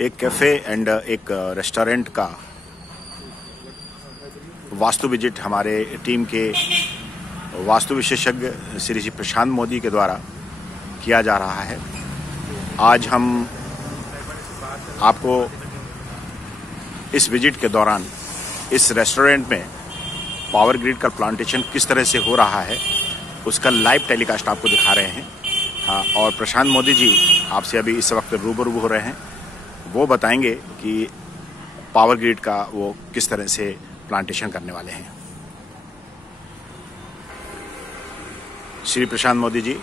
एक cafe and एक restaurant का वास्तु विजिट हमारे टीम के वास्तु विशेषज्ञ श्री प्रशांत मोदी के द्वारा किया जा रहा है। आज हम आपको इस विजिट के दौरान इस रेस्टोरेंट में पावर ग्रिड का प्लांटेशन किस तरह से हो रहा है उसका लाइव टेलीकास्ट आपको दिखा रहे हैं। हाँ, और प्रशांत मोदी जी आपसे अभी इस वक्त रूबरू हो रहे हैं। वो बताएंगे कि पावर ग्रिड का वो किस तरह से प्लांटेशन करने वाले हैं। श्री प्रशांत मोदी जी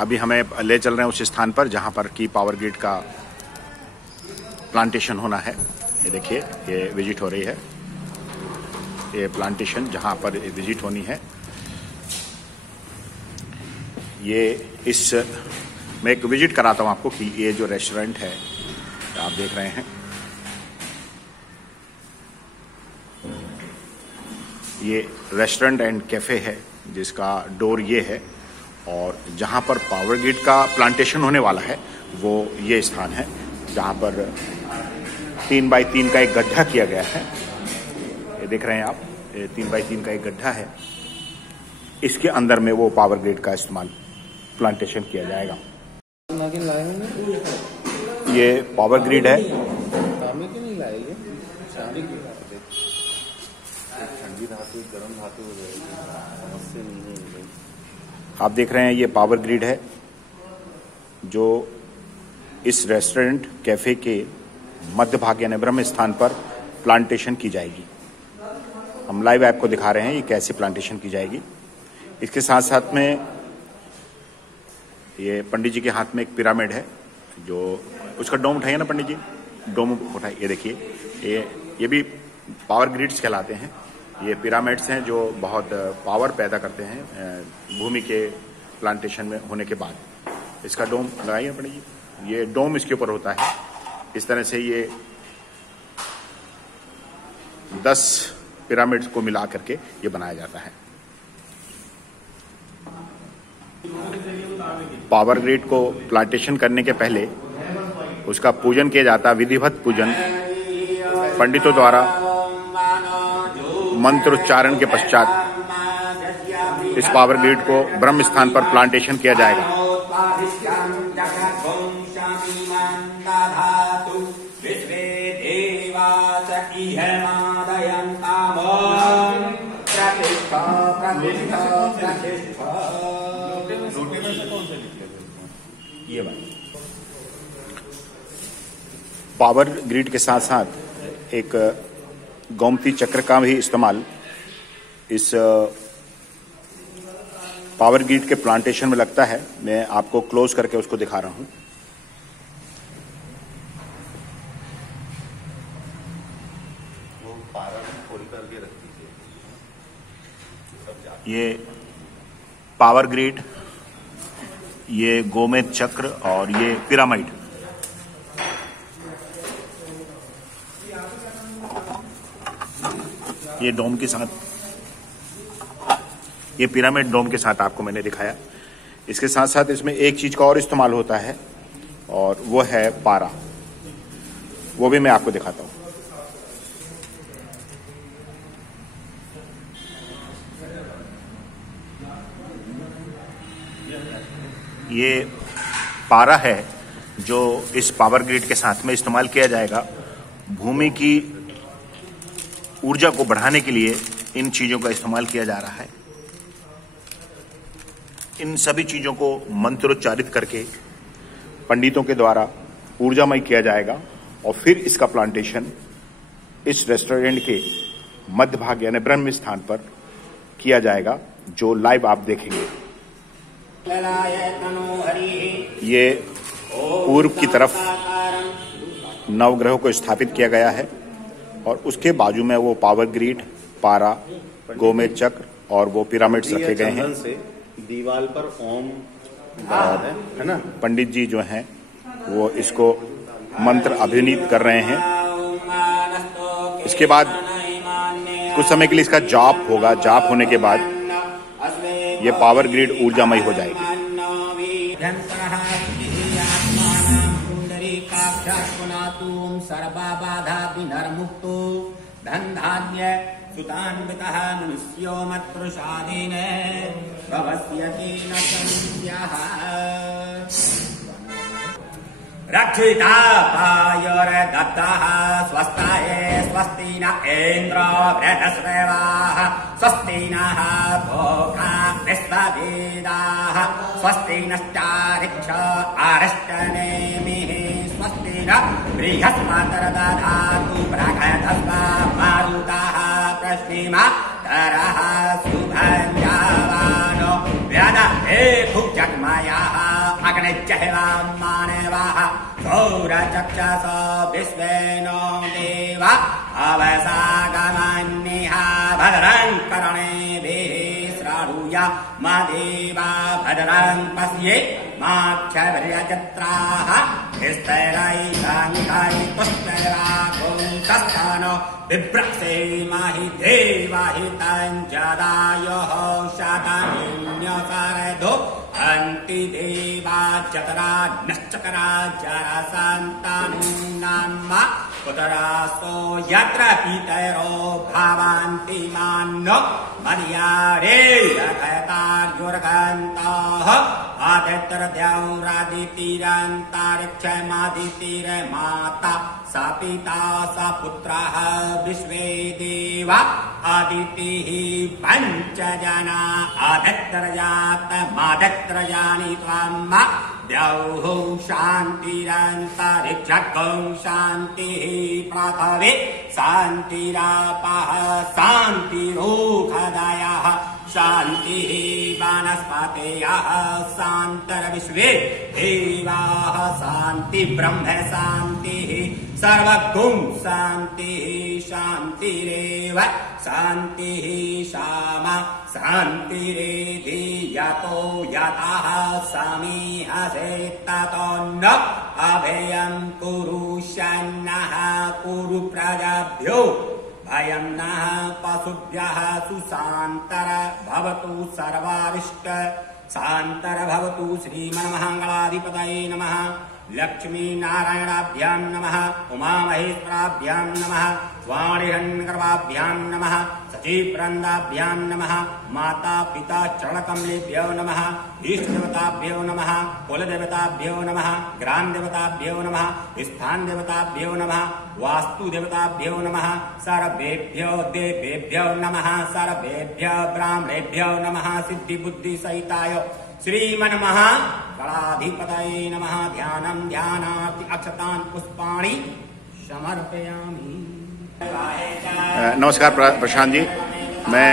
अभी हमें ले चल रहे हैं उस स्थान पर जहां पर की पावर ग्रिड का प्लांटेशन होना है। ये देखिए, ये विजिट हो रही है, ये प्लांटेशन जहां पर विजिट होनी है। ये इस मैं एक विजिट कराता हूं आपको कि ये जो रेस्टोरेंट है आप देख रहे हैं, ये रेस्टोरेंट एंड कैफे है जिसका डोर ये है, और जहां पर पावर ग्रिड का प्लांटेशन होने वाला है वो ये स्थान है जहां पर 3 बाई 3 का एक गड्ढा किया गया है। ये देख रहे हैं आप, ये 3 बाई 3 का एक गड्ढा है। इसके अंदर में वो पावर ग्रिड का इस्तेमाल प्लांटेशन किया जाएगा। ये पावर ग्रिड है। आप देख रहे हैं ये पावर ग्रिड है जो इस रेस्टोरेंट कैफे के मध्य भाग यानी ब्रह्म स्थान पर प्लांटेशन की जाएगी। हम लाइव आपको दिखा रहे हैं ये कैसे प्लांटेशन की जाएगी। इसके साथ साथ में ये पंडित जी के हाथ में एक पिरामिड है, जो उसका डोम उठाइए ना पंडित जी, डोम उठाइए। ये देखिए, ये भी पावर ग्रिड्स कहलाते हैं। ये पिरामिड्स हैं जो बहुत पावर पैदा करते हैं भूमि के प्लांटेशन में होने के बाद। इसका डोम लगाइए पंडित जी, ये डोम इसके ऊपर होता है। इस तरह से ये 10 पिरामिड्स को मिला करके ये बनाया जाता है। पावर ग्रिड को प्लांटेशन करने के पहले उसका पूजन किया जाता है, विधिवत पूजन पंडितों द्वारा मंत्रोच्चारण के पश्चात इस पावर ग्रिड को ब्रह्म स्थान पर प्लांटेशन किया जाएगा। ये पावर ग्रिड के साथ साथ एक गोमती चक्र का भी इस्तेमाल इस पावर ग्रिड के प्लांटेशन में लगता है। मैं आपको क्लोज करके उसको दिखा रहा हूं। ये पावर ग्रिड, ये गोमेद चक्र और ये पिरामिड, ये डोम के साथ, ये पिरामिड डोम के साथ आपको मैंने दिखाया। इसके साथ साथ इसमें एक चीज का और इस्तेमाल होता है और वो है पारा। वो भी मैं आपको दिखाता हूं। ये पारा है जो इस पावर ग्रिड के साथ में इस्तेमाल किया जाएगा। भूमि की ऊर्जा को बढ़ाने के लिए इन चीजों का इस्तेमाल किया जा रहा है। इन सभी चीजों को मंत्रोच्चारित करके पंडितों के द्वारा ऊर्जामय किया जाएगा और फिर इसका प्लांटेशन इस रेस्टोरेंट के मध्य भाग यानी ब्रह्म स्थान पर किया जाएगा, जो लाइव आप देखेंगे। ये पूर्व की तरफ नवग्रहों को स्थापित किया गया है और उसके बाजू में वो पावर ग्रिड, पारा, गोमेद चक्र और वो पिरामिड्स रखे गए हैं। दीवार पर ओम है ना। पंडित जी जो हैं वो इसको मंत्र अभिनीत कर रहे हैं। इसके बाद कुछ समय के लिए इसका जाप होगा। जाप होने के बाद ये पावर ग्रिड ऊर्जामय हो जाएगी। सर्वबाधा विनर्मुक्तो धनधान्य सुतान्वितः मनुष्यो मत्प्रसादेन भवस्यति न संस्याः रक्षिता पायोर्दत्तः स्वस्ताय स्वस्ति न इन्द्रो बृहस्पतिः स्वस्ति नः भोगा विश्ववेदाः स्वस्ति नश्चारिक्ष अरिष्टनेमिः स्वस्ति न बृहस्पतिर्दधातु बृहस्पतिः मारुतः प्रश्निमातरः शुभञ्जावानो व्यदहे भुजग्मयः अग्निजहिवां मानवाः सौरचक्षस विश्वेनो देव अवसागमन्निः भद्रं कर्णेभिः श्राणुया मा देवा भद्रं पश्ये माक्षभिर्यजत्राः स्थिरैरङ्कैस्तुष्टैरागुंसस्थानो बिभ्रक्षे माहि देवाहितं जदायोः शतमिन्यसरधो अन्ति देवा चतरा नश्चकरा जरसन्तानुनाम कुतरासो यत्र पितरो भवन्ति मान्नो मर्यादे रथतार्युर्गन्ताः आदित्यर्द्यौरादितिरन्तरिक्षमादितिर्माता स पिता स पुत्रः विश्वे देवा आदितिः पञ्चजना आदित्यर्जातमादित्यर्जानि त्वम् द्यौः शान्तिरन्तरिक्षगौ शान्तिः पृथिवी शान्तिरापः शान्तिरोषधयः शान्तिः वनस्पतयः शान्तर्विश्वे देवाः शान्ति ब्रह्म शान्तिः सर्वगुं शान्तिः शान्तिरेव शान्तिः शामा शान्तिरेधि यतो यतः समीहसे ततो न अभयं कुरु शन्नः कुरु प्रजाभ्यो भयं नः पशुभ्यः सुशान्तर भवतु सर्वारिष्ट शान्तर भवतु श्रीमन्मङ्गलाधिपतये नमः लक्ष्मी नारायणाभ्यां नमः उमामहेश्वराभ्यां नमः वाणिरण्यगर्भाभ्यां नमः सचीवृन्दाभ्यां नमः माता पिता चरणकमलेभ्यो नमः इष्टदेवताभ्यो नमः कुलदेवताभ्यो नमः ग्रामदेवताभ्यो नमः स्थानदेवताभ्यो नमः वास्तुदेवताभ्यो नमः सर्वेभ्यो देवेभ्यो नमः सर्वेभ्यो ब्राह्मणेभ्यो नमः सिद्धिबुद्धिसहिताय श्रीमन्महागणाधिपतये नमः ध्यानं ध्यानार्थ अक्षतान् पुष्पाणि समर्पयामि। नमस्कार प्रशांत जी, मैं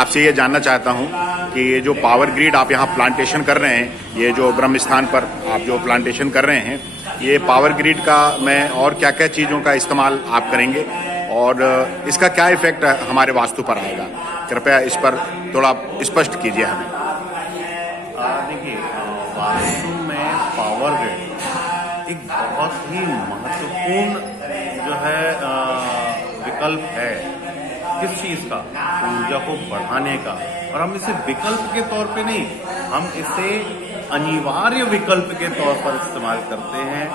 आपसे ये जानना चाहता हूँ कि ये जो पावर ग्रिड आप यहाँ प्लांटेशन कर रहे हैं, ये जो ब्रह्म स्थान पर आप जो प्लांटेशन कर रहे हैं, ये पावर ग्रिड का में और क्या क्या चीज़ों का इस्तेमाल आप करेंगे और इसका क्या इफेक्ट हमारे वास्तु पर आएगा? कृपया इस पर थोड़ा स्पष्ट कीजिए हमें। देखिए, वास्तु में पावर ग्रिड एक बहुत ही महत्वपूर्ण जो है विकल्प है। किस चीज का? ऊर्जा को बढ़ाने का। और हम इसे विकल्प के तौर पे नहीं, हम इसे अनिवार्य विकल्प के तौर पर इस्तेमाल करते हैं।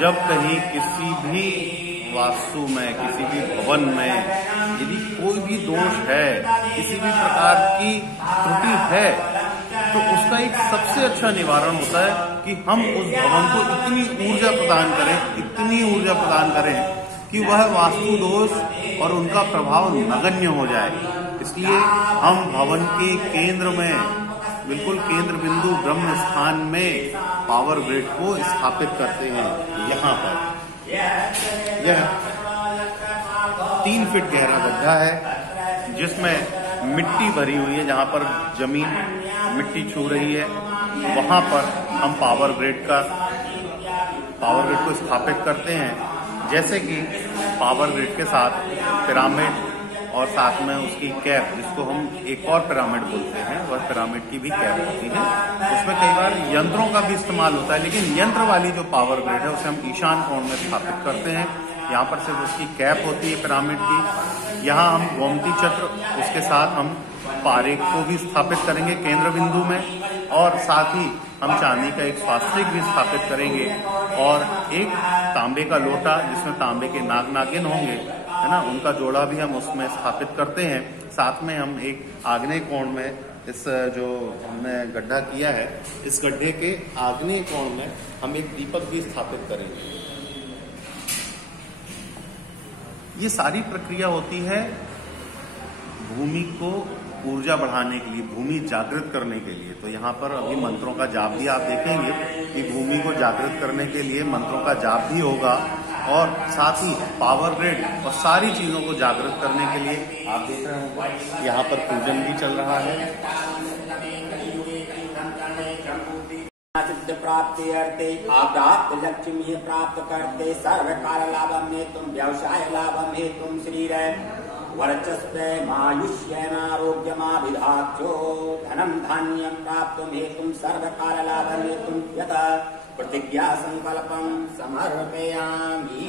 जब कहीं किसी भी वास्तु में, किसी भी भवन में यदि कोई भी दोष है, किसी भी प्रकार की त्रुटि है, तो उसका एक सबसे अच्छा निवारण होता है कि हम उस भवन को इतनी ऊर्जा प्रदान करें कि वह वास्तु दोष और उनका प्रभाव नगण्य हो जाए। इसलिए हम भवन के केंद्र में, बिल्कुल केंद्र बिंदु ब्रह्म स्थान में पावर ग्रिड को स्थापित करते हैं। यहाँ पर यह 3 फीट गहरा गड्ढा है जिसमें मिट्टी भरी हुई है। जहाँ पर जमीन मिट्टी छू रही है, वहां पर हम पावर ग्रिड को स्थापित करते हैं। जैसे कि पावर ग्रिड के साथ पिरामिड और साथ में उसकी कैप, जिसको हम एक और पिरामिड बोलते हैं, वह पिरामिड की भी कैप होती है। उसमें कई बार यंत्रों का भी इस्तेमाल होता है, लेकिन यंत्र वाली जो पावर ग्रिड है उसे हम ईशान कोण में स्थापित करते हैं। यहाँ पर सिर्फ उसकी कैप होती है पिरामिड की। यहाँ हम गोमती चक्र, उसके साथ हम पारेख को भी स्थापित करेंगे केंद्र बिंदु में, और साथ ही हम चांदी का एक स्वास्तिक भी स्थापित करेंगे और एक तांबे का लोटा जिसमें तांबे के नाग नागिन होंगे, है ना, उनका जोड़ा भी हम उसमें स्थापित करते हैं। साथ में हम एक आग्नेय कोण में इस जो हमने गड्ढा किया है, इस गड्ढे के आग्नेय कोण में हम एक दीपक भी स्थापित करेंगे। ये सारी प्रक्रिया होती है भूमि को ऊर्जा बढ़ाने के लिए, भूमि जागृत करने के लिए। तो यहाँ पर अभी मंत्रों का जाप भी आप देखेंगे कि भूमि को जागृत करने के लिए मंत्रों का जाप भी होगा, और साथ ही पावर ग्रिड और सारी चीजों को जागृत करने के लिए आप देख रहे होंगे यहाँ पर पूजन भी चल रहा है। सिद्ध प्राप्ति अर्थे अप्राप्त लक्ष्मी प्राप्त करते सर्व काल लाभम में तुम व्यवसाय लाभम में तुम शरीर वर्चस्वमायुष्यमारोग्यमाभिधाक्षो धनम धान्यम प्राप्त हेतुम सर्व काल लाभम हेतुम यत प्रतिज्ञा संकल्पम समर्पयामि।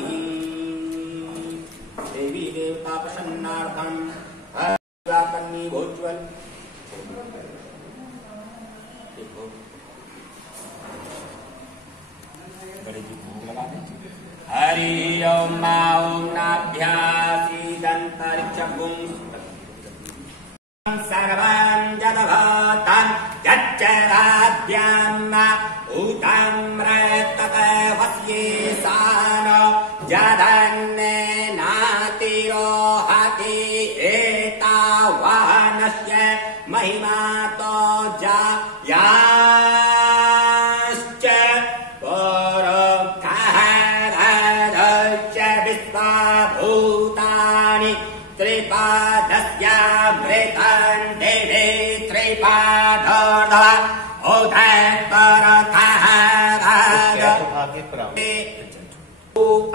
देवी देवता प्रसन्नार्थम कन्नी भोज्वल हरि ओम ओम नाभ्यासीदन्तरिक्षं सर्वं जदभूतं यच्चराद्यं भूतं रतत वस्ये सानो जदन्नेनातिरोहति एतावानस्य महिमा तो जायाश्च भूतानि त्रिपादस्यामृतं देवे त्रिपादोर्ध्व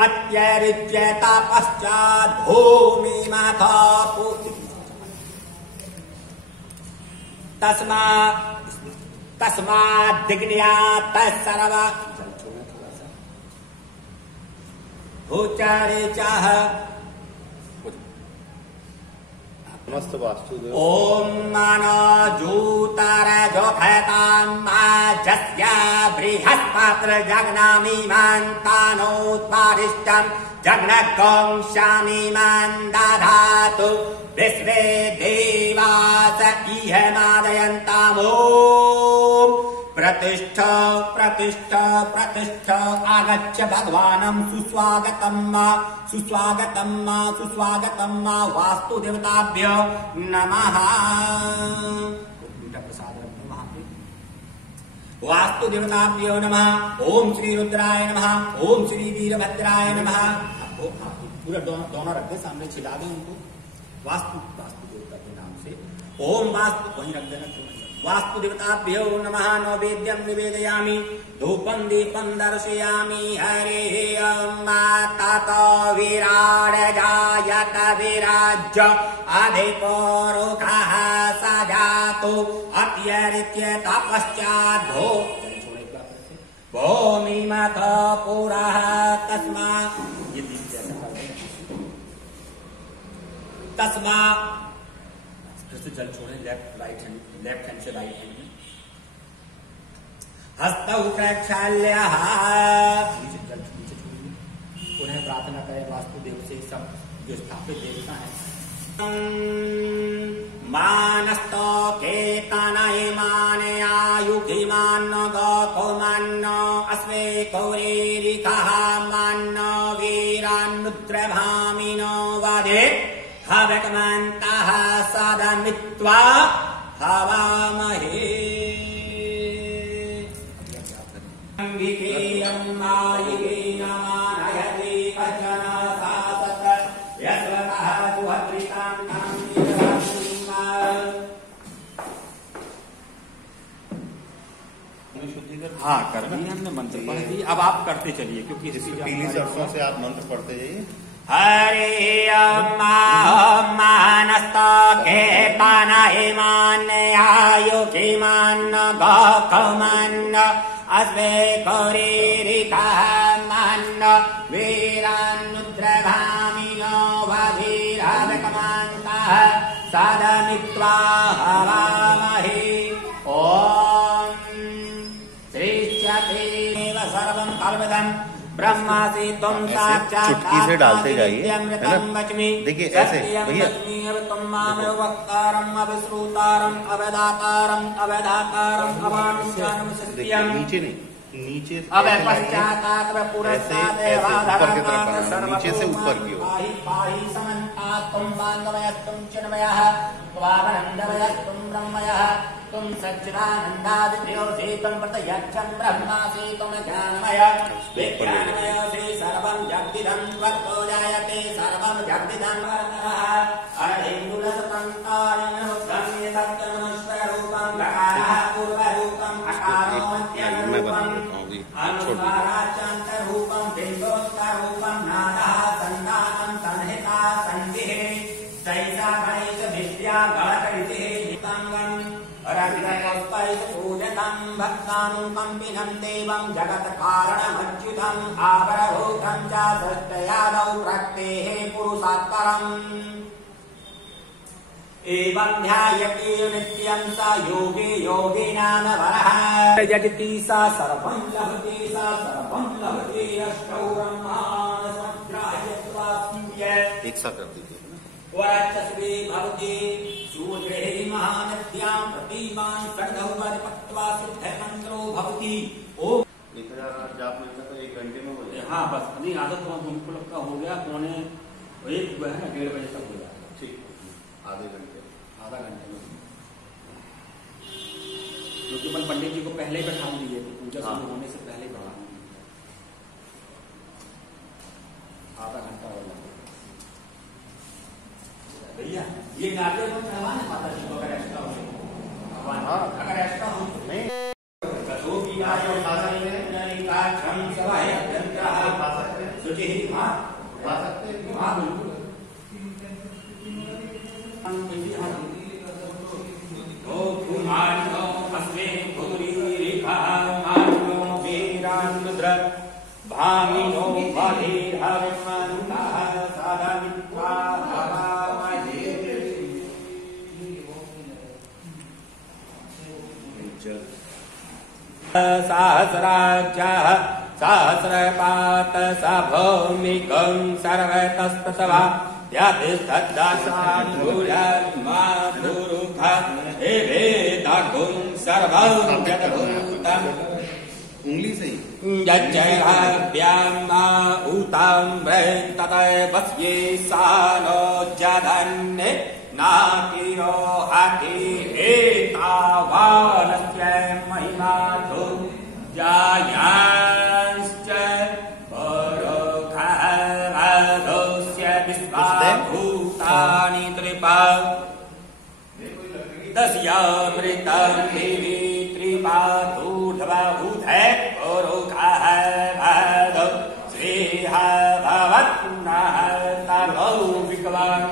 अत्यरिच्यता पश्चात् भूमिमाथ तस्माद्दिग्न्यात् सर्व भूचारे चाह नमस्त वास्तुदेव। ओम मानो जूतर जोखताम माजस्या बृहस्पत्र जगनामी मान्तानोत्पादिष्टं जगनकं शामी मान्दाधातु विश्वे देवास इहमादयन्तामो प्रतिष्ठ प्रतिष्ठ प्रतिष्ठ आगच्छ भगवानं सुस्वागतम् सुस्वागतम् सुस्वागतम् वास्तु देवताभ्यो नमः। वास्तु देवताभ्यो नमः। ओम श्री रुद्राय नमः। ओम श्री वीरभद्राय नमः। पूरा दोनों रख दे सामने, छिला दे उनको वास्तु वास्तु देवता के नाम से। ओम वास्तु वहीं रख देना। वास्तु देवताभ्यो नमः। नैवेद्यं निवेदयामि, धूपं दीपं दर्शयामि। हरे माता विराड जायत विराज्य अधिपौरुषः सजातु अत्यरित्य तपश्चात् भूमिमथ पुरः तस्मा फिर से जल छोड़े, लेफ्ट हैंड से राइट हैंड में हस्तौ प्रक्षाल्यः नीचे जल नीचे छोड़िए। पुनः प्रार्थना करें वास्तुदेव से, सब जो स्थापित देवता है। मानस्तो केतनय माने आयुधिमान्न गौमान्न अस्मे कौरेरिकः मान्न वीरान्नुद्रभामिनो वदे हवकमन्तः सदमित्वा हवामहे। अंगिकेयं मायिकेन मानयति कचन सासत यस्वतः सुहृतां हाँ कर दी हमने, मंत्र पढ़ दी। अब आप करते चलिए, क्योंकि पीली सरसों से आप मंत्र पढ़ते जाइए। हरि ओम मानस्तो केतनय माने आयुधिमान्न गौमान्न अस्मे कौरेरिकः मान्न वीरान्नुद्रभामिनो वधीरवकमन्तः सदमित्वा हवामहे। ओम श्रीश्चतेव सर्वं कल्विदं ब्रह्म ब्रह्मासि त्वं साक्षात् चुटकी से डालते जाइए, है ना? देखिए ऐसे भैया, त्वं मामेव वक्तारम् अविश्रुतारम् अवदातारम् अवधातारम् अमानुष्यानम् सत्यम्। नीचे नहीं, नीचे अब पश्चातात् पुरस्तात् ऊपर की तरफ करना, नीचे से ऊपर की ओर। पाहि पाहि समन्तात् त्वं बान्धवयस्त्वं चिन्मयः त्वावनन्दमयस्त्वं ब्रह्मयः त्वं सच्चिदानन्दादित्योऽसि त्वं प्रत्यक्षं ब्रह्मासि त्वं ज्ञानमय विज्ञानमयोऽसि सर्वं जगदिदं त्वत्तो जायते सर्वं जगदिदं वर्तः अणिन्दुलसतं तारिणमुक्तं यतत्तमनुष्वरूपं गकारः पूर्वरूपम् अकारो मध्यमरूपम् अनुस्वाराचान्तरूपं बिम्बोत्तरूपं नादः सन्दानं संहिता सन्धिः सैषा गणेश विद्या गणकरितिः हिताङ्गम् रविरकल्पैः पूजनं भक्तानुकम्पिनं देवं जगत्कारणमच्युतम् आवरभूतं च सृष्टयादौ प्रक्तेः पुरुषात्परम् एवं ध्यायते नित्यं स योगी योगिनामवरः जगति सा सर्वं लभते सा सर्वं लभते अष्टौ ब्रह्माण्डसमुद्रायत्वास्म्य। एक साथ कर दीजिए। वरचस्वी भवति सूर्ये महानद्यां प्रतिमान् सर्गौ परिपक्त्वा सिद्धमन्त्रो भवति। ओम 1000 जाप मिलता तो 1 घंटे में हो जाए। हाँ बस नहीं आदत तो हमको लगता हो गया, पौने 1 है ना 1:30 बजे तक हो जाएगा। ठीक, आधे घंटे में, क्योंकि अपन पंडित जी को पहले ही बैठा दिए थे, पूजा शुरू होने से पहले ही बैठा आधा घंटा हो गया। भैया ये नारियल को चढ़ाना है माता जी को, अगर एक्स्ट्रा हो अगर एक्स्ट्रा हो नहीं भामिनो बधिर्हविमन्तः सदमित्वा हवामहे। सहस्राक्षः सहस्रपात सभौमिकं सर्वतस्तवा यदिस्तद्दशाङ्गुलमाधुरुखं सर्वं यद्भूतम् उंगली से ही यज्जराभ्यां उतां ततवस्ये सानो जधन्ये नाकिरो हति एतावानस्य महिमाधु जायांश्च परोखहरोस्य विश्वाभूतानि त्रिपा दस्यामृतं दिवि त्रिपादूढवहुधे परोखः भदौ श्रीः भवत्पुनः तर्वौ विक्राम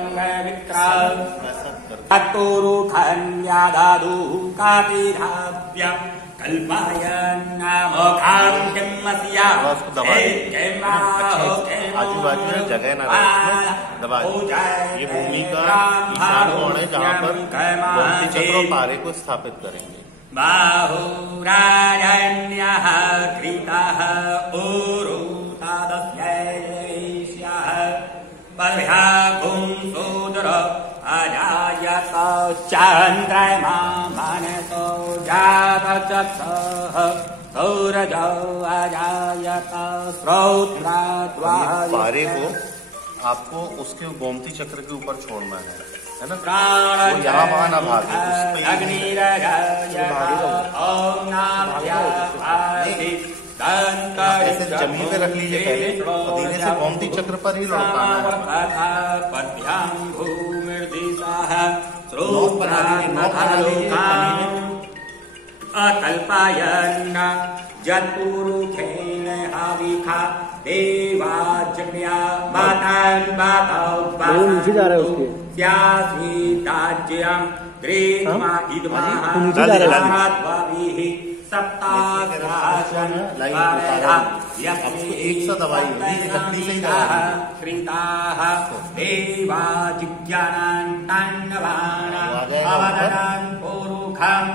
तत्तुरुखन्यादादु कातिधाव्य कल्पायन्नामोखां किमस्या आजू बाजू में जगह ना दबा। ये भूमि का ईशान कोण है जहाँ पर गोमती चक्र और पारे को स्थापित करेंगे। बाहुराजन्यः कृतः उरुतादस्यैष्यः पर्यागुं सूदर अजायत चन्द्रमा मनसो जातचक्षः सौरजौ अजायत श्रोत्राद्वाय। पारे को आपको उसके गोमती चक्र के ऊपर छोड़ना है ना? वो यहाँ वहाँ ना भागे। ऐसे जमीन पे रख लीजिए पहले, और धीरे से गोमती चक्र पर ही लौटाना है। अकल्पायन् जत्पुरुखेन हाविखा देवाज्ञा बातान् बातौ स्यासीताज्यं ग्रीष्मा इदमः द्वाभिः सप्ताग्रासन एक साथ दवाई लकड़ी से ही कृताः देवा जिज्ञानान् ताण्डवानान् पुरुखं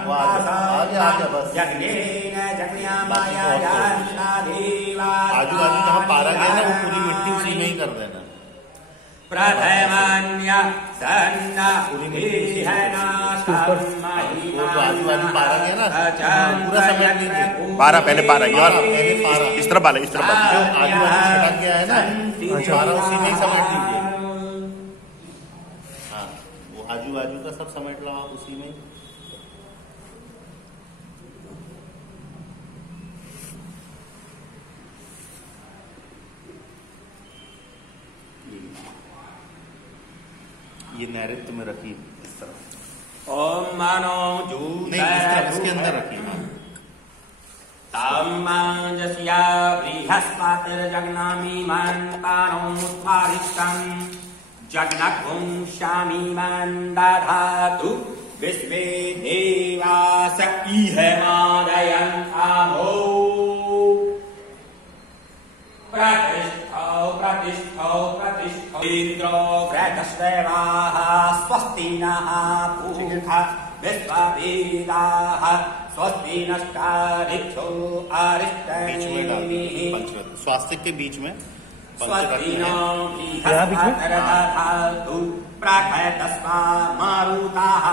यज्ञेन जज्ञामायान्ना देवा आजू बाजू जहाँ पारा गया ना वो पूरी मिट्टी उसी में ही कर देना। प्रथमन्य सन्ना आजू बाजू पारा गया ना पूरा समेट लीजिए। पारा पहले पारा ये वाला पारा इस तरफ वाला इस तरफ वाला जो आजू बाजू छटक गया है ना पारा उसी में ही समेट लीजिए। हाँ वो आजू बाजू का सब समेट लो आप उसी में। ये नैऋत्य में रखी इस तरह। ओम मानो नहीं इस तरह इसके अंदर रखी। तामजस्या बृहस्पतिर्जग्नामि मन्तानोमुत्पादिष्टम् जग्नघुंशामि मन्दधातु विश्वे देवास इहमादयन्तामो प्रतिष्ठौ इन्द्रो व्रतश्रवाः स्वस्ति नः पूषा विश्ववेदाः स्वस्ति नष्टारिक्षो अरिष्टैः। स्वास्थ्य के बीच में स्वस्ति नो बृहस्पतिर्दधातु प्रथयतस्मा मारुताः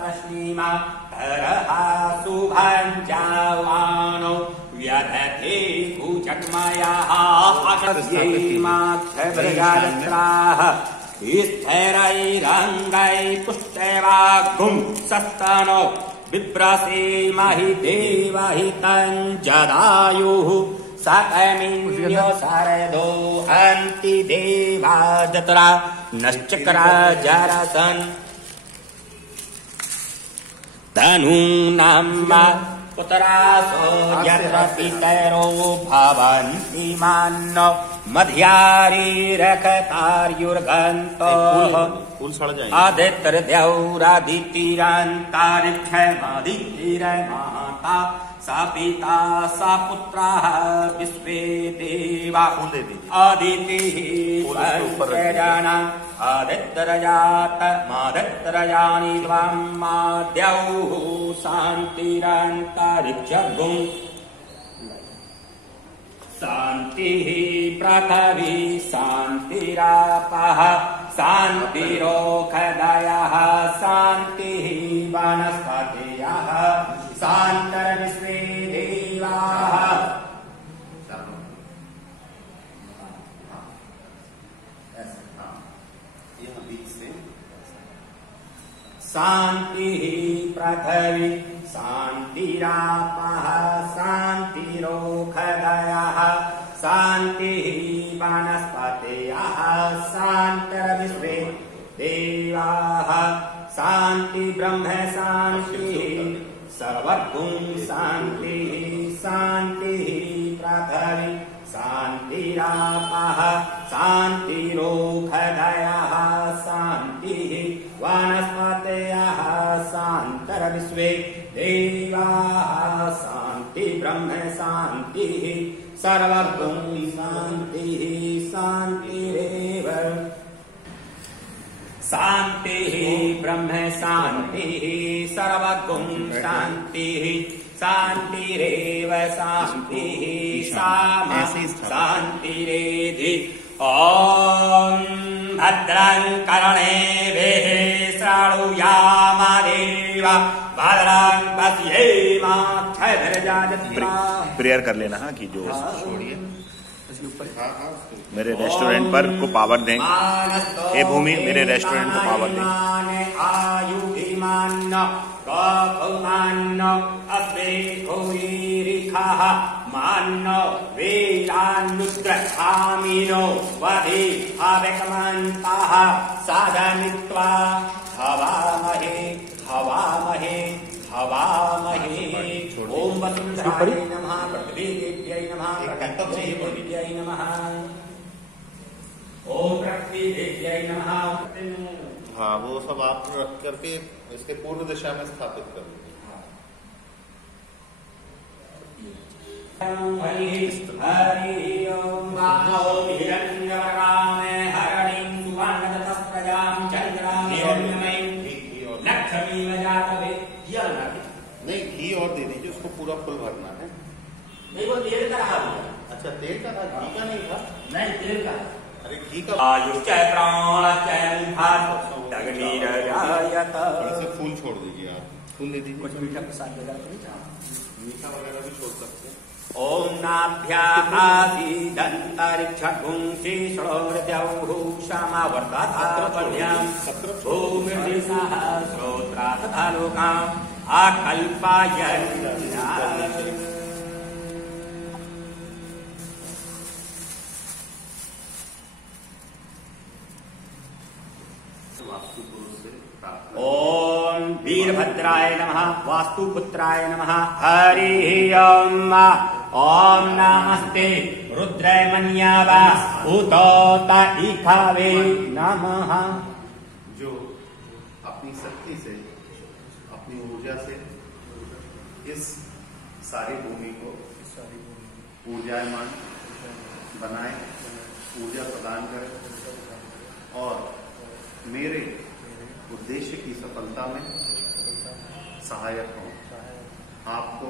प्रश्नीमा धरः शुभं जावानो व्यधते भुजग्मयाः अक्षयेमाक्षभृगायत्राः स्थैरैरङ्गैः पुष्टैवागुं सस्तनो विप्रसेमहि देवहितं जदायुः सकमिन्यो शारदो अन्ति देवा जत्रा नश्चक्रा जरसन् तनूनां पुत्रासो यत्र पितरो भवन्ति मान्नो मध्यारीरखतार्युर्गन्तोः आदित्यर्द्यौरादितिरन्तरिक्षमादितिरमाता सा पिता सा पुत्राः विश्वे देवा आदितिः पञ्चजनाः आदित्यरजात मादित्यरजानि त्वां माद्यौः शान्तिरन्तरिक्षगुं शान्तिः पृथिवी शान्तिरापः शान्तिरोषधयः शान्तिः वनस्पतयः शान्तिर्विश्वे देवाः शान्तिः पृथिवी शान्तिरापः शान्तिरोषधयः शान्तिः वनस्पतयः शान्तिर्विश्वे देवाः शान्ति ब्रह्म शान्तिः सर्वगुं शान्तिः शान्तिः पृथिवी शान्तिरापः शान्तिरोषधयः शान्तिः वनस्पतयः शान्तिर्विश्वे देवाः शान्ति ब्रह्म शान्तिः सर्वगुं शान्तिः शान्तिरेव शान्तिः ब्रह्म शान्तिः सर्वगुं शान्तिः शान्तिरेव शान्तिः सामा शान्तिरेधि ॐ भद्रं कर्णेभिः शृणुयामदेव भद्रं पश्येमाक्षभिर्यजत्रा। प्रेयर कर लेना हाँ कि जो मेरे रेस्टोरेंट पर को पावर दें। हे भूमि मेरे रेस्टोरेंट को पावर दें। मान्नो वेदानुग्रहामिनो वधे अवेकमन्तः साधनित्वा हवामहे हवामहे हवामहे। ओम वसुन्धराय नमः पृथ्वीदेव्यै नमः पृथ्वीदेव्यै नमः ओम पृथ्वीदेव्यै नमः। हाँ वो सब आप रख करके इसके पूर्व दिशा में स्थापित कर दीजिए। हरि ओम ओम हिरण्यवर्णामे हरणीं सुवर्णतस्त्रजां चन्द्रां हिरण्यमयीं लक्ष्मीं जातवे। नहीं घी और दे दीजिए उसको पूरा फुल भरना है। नहीं वो डेढ़ का रहा। अच्छा अच्छा तेल का था, घी का नहीं था? नहीं, तेल का। अरे घी का। आयुष्चय प्राणचय भात अग्निरजायत। थोड़े से फूल छोड़ दीजिए आप, फूल दे दीजिए। कुछ मीठा प्रसाद देगा तो मीठा वगैरह भी छोड़ सकते हैं। ओम नाभ्यासीदन्तरिक्षपुंसि षोडशौ क्षमावर्ताथापद्याम् भूमिर्दिशाः श्रोत्रा तथा लोकाम् आकल्पाय। ओम वीरभद्राय नमः, वास्तुपुत्राय नमः, हरि ओम। ओम नमस्ते रुद्रमन्यावा उतोत इखावे नमः। जो अपनी शक्ति से, अपनी ऊर्जा से इस सारी भूमि को ऊर्जायमान बनाए, ऊर्जा प्रदान करें और मेरे उद्देश्य की सफलता में सहायक हो। आपको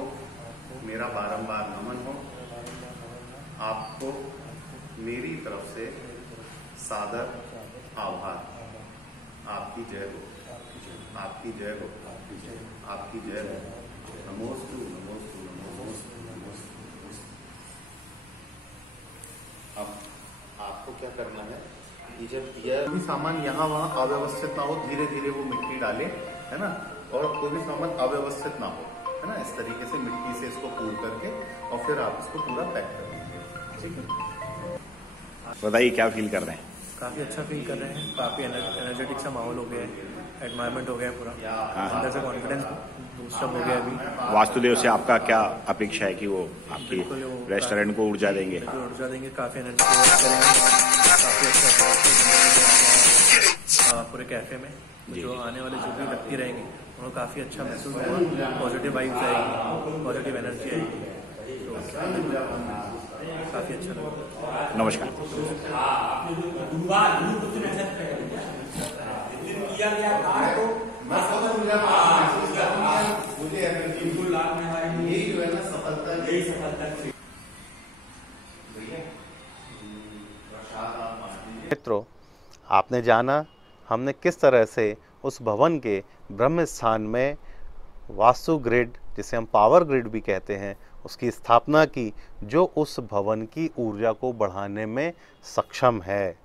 मेरा बारंबार नमन हो, आपको मेरी तरफ से सादर आभार। आपकी जय हो, आपकी जय हो, आपकी जय हो। नमोस्तु नमोस्तु नमोस्तु नमोस्तु। अब आपको क्या करना है, जब यह भी सामान यहाँ वहाँ अव्यवस्थित ना हो, धीरे धीरे वो मिट्टी डाले, है ना, और कोई भी सामान अव्यवस्थित ना हो, है ना। इस तरीके से मिट्टी से इसको पूर करके और फिर आप इसको पूरा पैक कर दीजिए, ठीक है। बताइए क्या फील कर रहे हैं? काफ़ी अच्छा फील कर रहे हैं, काफ़ी एनर्जेटिक सा माहौल हो गया है, एनवायरनमेंट हो गया है पूरा, अंदर से कॉन्फिडेंस बूस्टअप हो गया अभी। वास्तुदेव से आपका क्या अपेक्षा है कि वो आपकी रेस्टोरेंट को ऊर्जा देंगे? ऊर्जा देंगे, काफ़ी एनर्जी करेंगे, काफ़ी अच्छा पूरे कैफे में जो आने वाले जो भी व्यक्ति रहेंगे उनको काफ़ी अच्छा महसूस होगा, पॉजिटिव वाइब्स आएगी, पॉजिटिव एनर्जी आएगी, तो काफ़ी अच्छा लगेगा। नमस्कार। मित्रों, आपने जाना हमने किस तरह से उस भवन के ब्रह्म स्थान में वास्तु ग्रिड, जिसे हम पावर ग्रिड भी कहते हैं, उसकी स्थापना की, जो उस भवन की ऊर्जा को बढ़ाने में सक्षम है।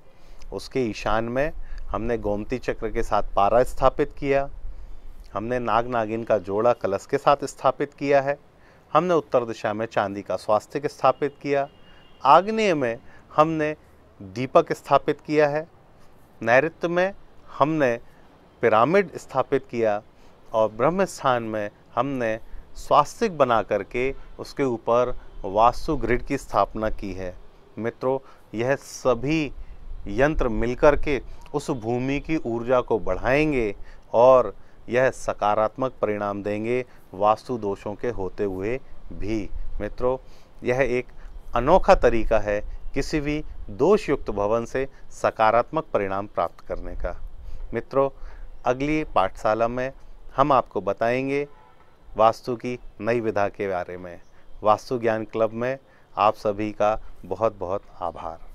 उसके ईशान में हमने गोमती चक्र के साथ पारा स्थापित किया, हमने नाग नागिन का जोड़ा कलश के साथ स्थापित किया है, हमने उत्तर दिशा में चांदी का स्वास्तिक स्थापित किया, आग्नेय में हमने दीपक स्थापित किया है, नैऋत्य में हमने पिरामिड स्थापित किया और ब्रह्म स्थान में हमने स्वास्तिक बना करके उसके ऊपर वास्तु ग्रिड की स्थापना की है। मित्रों, यह सभी यंत्र मिलकर के उस भूमि की ऊर्जा को बढ़ाएंगे और यह सकारात्मक परिणाम देंगे वास्तु दोषों के होते हुए भी। मित्रों, यह एक अनोखा तरीका है किसी भी दोषयुक्त भवन से सकारात्मक परिणाम प्राप्त करने का। मित्रों, अगली पाठशाला में हम आपको बताएंगे वास्तु की नई विधा के बारे में। वास्तु ज्ञान क्लब में आप सभी का बहुत बहुत आभार।